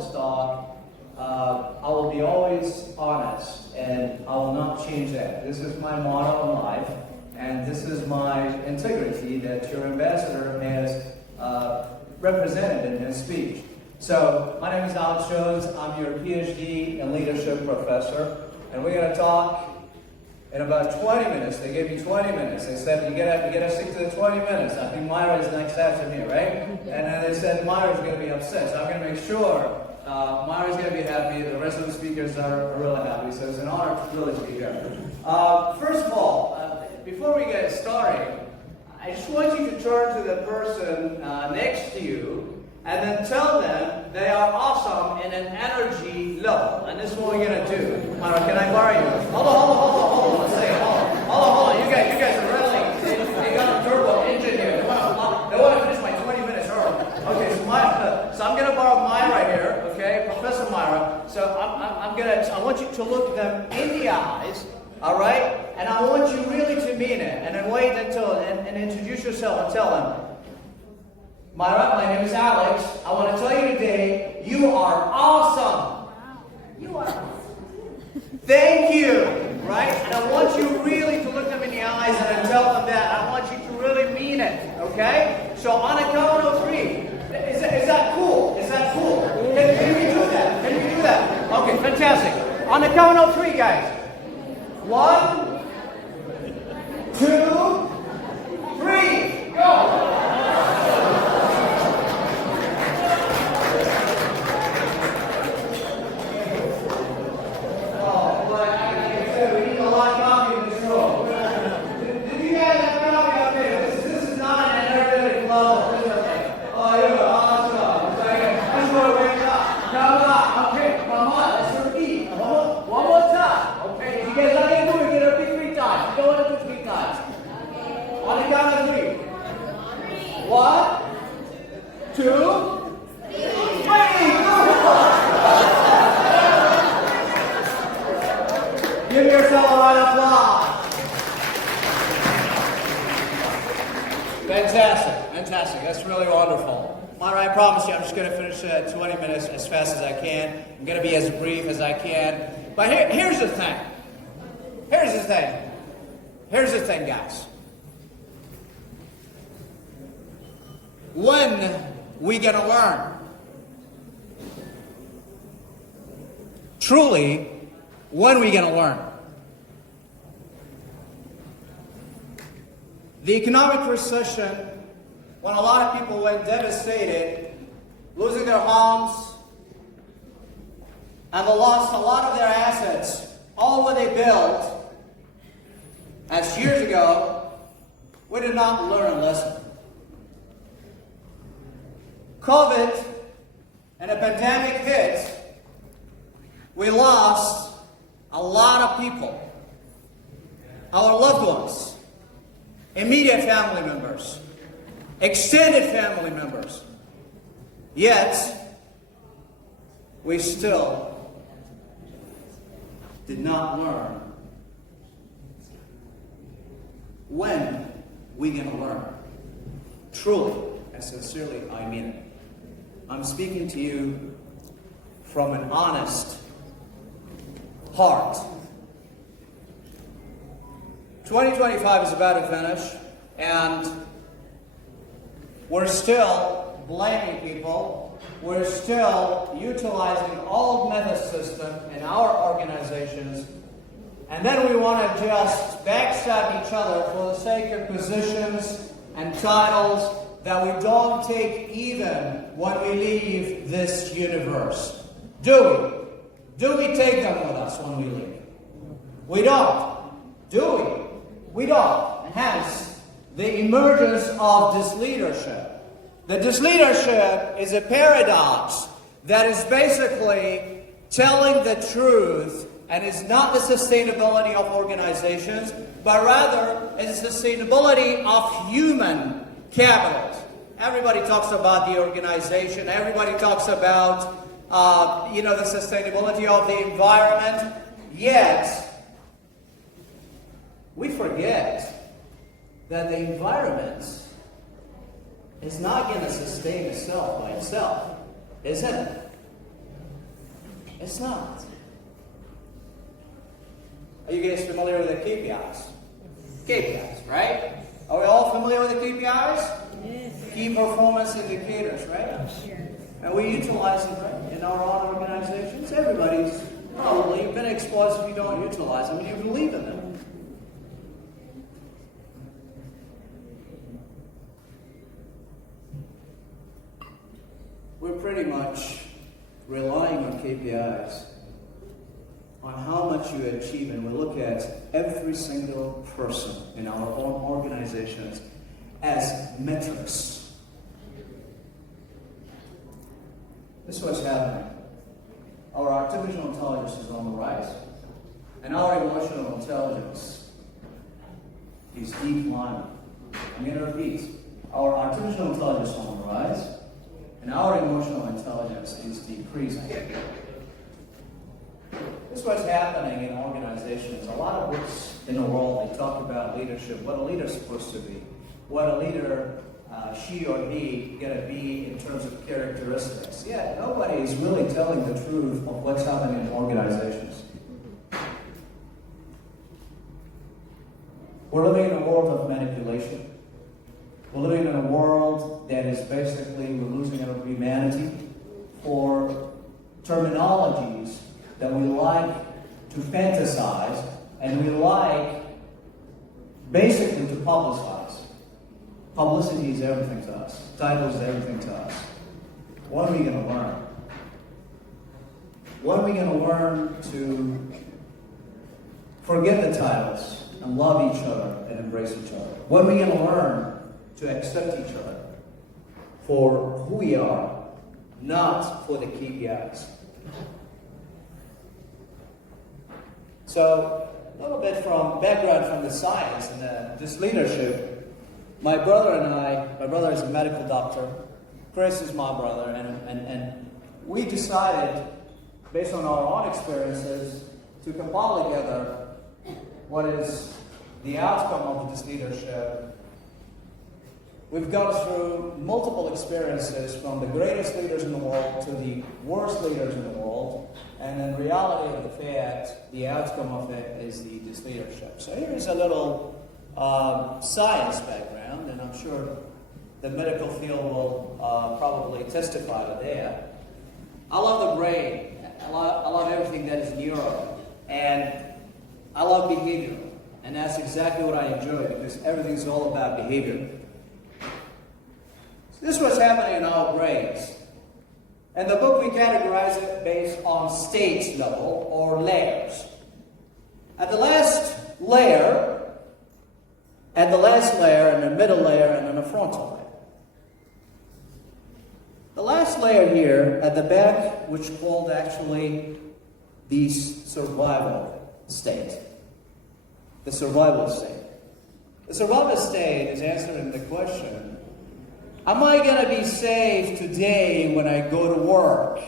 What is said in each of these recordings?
this talk, I will be always honest, and I will not change that. This is my motto in life, and this is my integrity that your ambassador has represented in his speech. So, my name is Alex Jones. I'm your PhD in leadership professor, and we're going to talk in about 20 minutes. They gave me 20 minutes. They said, you gotta stick to the 20 minutes. I think Myra is next after me, right? And then they said Myra's going to be upset. So I'm going to make sure Myra's going to be happy. The rest of the speakers are really happy. So it's an honor to really be here. First of all, before we get started, I just want you to turn to the person next to you and then tell them they are awesome in an energy level. And this is what we're going to do. Myra, can I borrow you? Hold on. Let's say, hold on. You guys are really, they got a turbo engine here. They want to finish my 20 minutes early. Okay, so I'm going to borrow Myra here, okay? Professor Myra. So I want you to look them in the eyes, all right? And I want you really to mean it. And then wait until, and introduce yourself and tell them, Myra, my name is Alex. I want to tell you today, you are awesome. Wow. You are awesome. Thank you. Right? And I want you really to look them in the eyes and then tell them that. I want you to really mean it. Okay? So on a count of 3. Is that cool? Is that cool? Can we do that? Can we do that? Okay, fantastic. On the count of 3, guys. 1, 2, 3. Go! Give yourself a round of applause. Fantastic. That's really wonderful. Myra, I promise you, I'm just going to finish 20 minutes as fast as I can. I'm going to be as brief as I can. But here's the thing. Here's the thing, guys. When we going to learn? Truly, when are we going to learn? The economic recession, when a lot of people went devastated, losing their homes, and they lost a lot of their assets, all what they built, as years ago, we did not learn a lesson. COVID and a pandemic hit, we lost a lot of people, our loved ones, immediate family members, extended family members. Yet, we still did not learn. When we going to learn? Truly and sincerely, I mean it. I'm speaking to you from an honest heart. 2025 is about to finish, and we're still blaming people. We're still utilizing old method system in our organizations, and then we want to just backstab each other for the sake of positions and titles that we don't take even when we leave this universe. Do we? Do we take them with us when we leave? We don't. Do we? We don't. Hence, the emergence of disleadership. The disleadership is a paradox that is basically telling the truth and is not the sustainability of organizations, but rather is the sustainability of human capital. Everybody talks about the organization. Everybody talks about the sustainability of the environment. Yet, we forget that the environment is not going to sustain itself by itself, isn't it? It's not. Are you guys familiar with the KPIs? KPIs, right? Are we all familiar with the KPIs? Yes. Key performance indicators, right? Yes. And we utilize them, right, in our own organizations. Everybody's probably been exposed if you don't utilize them and you believe in them. We're pretty much relying on KPIs, on how much you achieve, and we look at every single person in our own organizations as metrics. This is what's happening. Our artificial intelligence is on the rise, and our emotional intelligence is declining. I'm going to repeat. Our artificial intelligence is on the rise, and our emotional intelligence is decreasing. This is what's happening in organizations. A lot of books in the world, they talk about leadership, what a leader is supposed to be, what a leader, she or he, going to be in terms of characteristics. Yet nobody is really telling the truth of what's happening in organizations. We're living in a world of manipulation. We're living in a world that is basically, we're losing our humanity for terminologies that we like to fantasize and we like basically to publicize. Publicity is everything to us. Titles is everything to us. What are we going to learn? What are we going to learn to forget the titles and love each other and embrace each other? What are we going to learn to accept each other for who we are, not for the KPIs? So, a little bit from background from the science and this leadership. My brother is a medical doctor. Chris is my brother, and we decided, based on our own experiences, to compile together what is the outcome of this leadership. We've gone through multiple experiences from the greatest leaders in the world to the worst leaders in the world, and in reality of the fact, the outcome of it is the disleadership. So here is a little science background, and I'm sure the medical field will probably testify to that. I love the brain. I love everything that is neuro, and I love behavior, and that's exactly what I enjoy because everything's all about behavior. This is what's happening in our brains. In the book, we categorize it based on stage level or layers. At the last layer, and the middle layer, and then the frontal layer. The last layer here at the back, which is called actually the survival state. The survival state. The survival state is answering the question, am I going to be safe today when I go to work?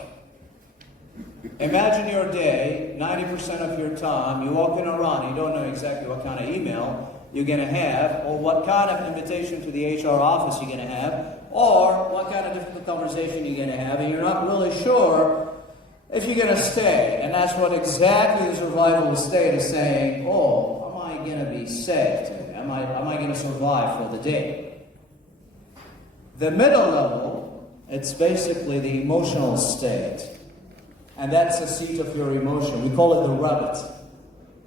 Imagine your day, 90% of your time, you're walking around, you don't know exactly what kind of email you're going to have, or what kind of invitation to the HR office you're going to have, or what kind of difficult conversation you're going to have, and you're not really sure if you're going to stay. And that's what exactly the survival state is saying, oh, am I going to be safe today? Am I going to survive for the day? The middle level, it's basically the emotional state. And that's the seat of your emotion. We call it the rabbit.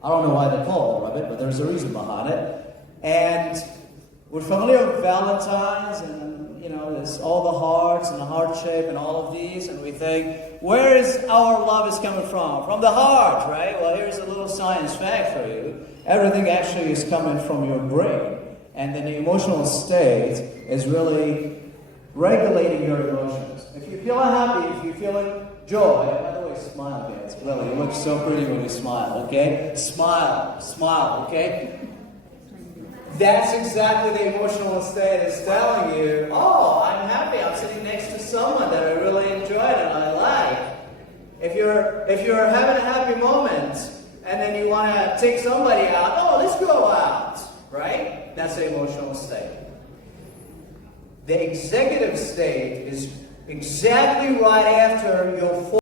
I don't know why they call it the rabbit, but there's a reason behind it. And we're familiar with Valentine's and, there's all the hearts and the heart shape and all of these. And we think, where is our love is coming from? From the heart, right? Well, here's a little science fact for you. Everything actually is coming from your brain. And then the emotional state is really regulating your emotions. If you're feeling happy, if you're feeling joy, by the way, smile, guys. Really, you look so pretty when you smile, okay? Smile, okay? That's exactly the emotional state is telling you, oh, I'm happy, I'm sitting next to someone that I really enjoyed and I like. If you're having a happy moment and then you want to take somebody out, oh, let's go out, right? That's the emotional state. The executive state is exactly right after your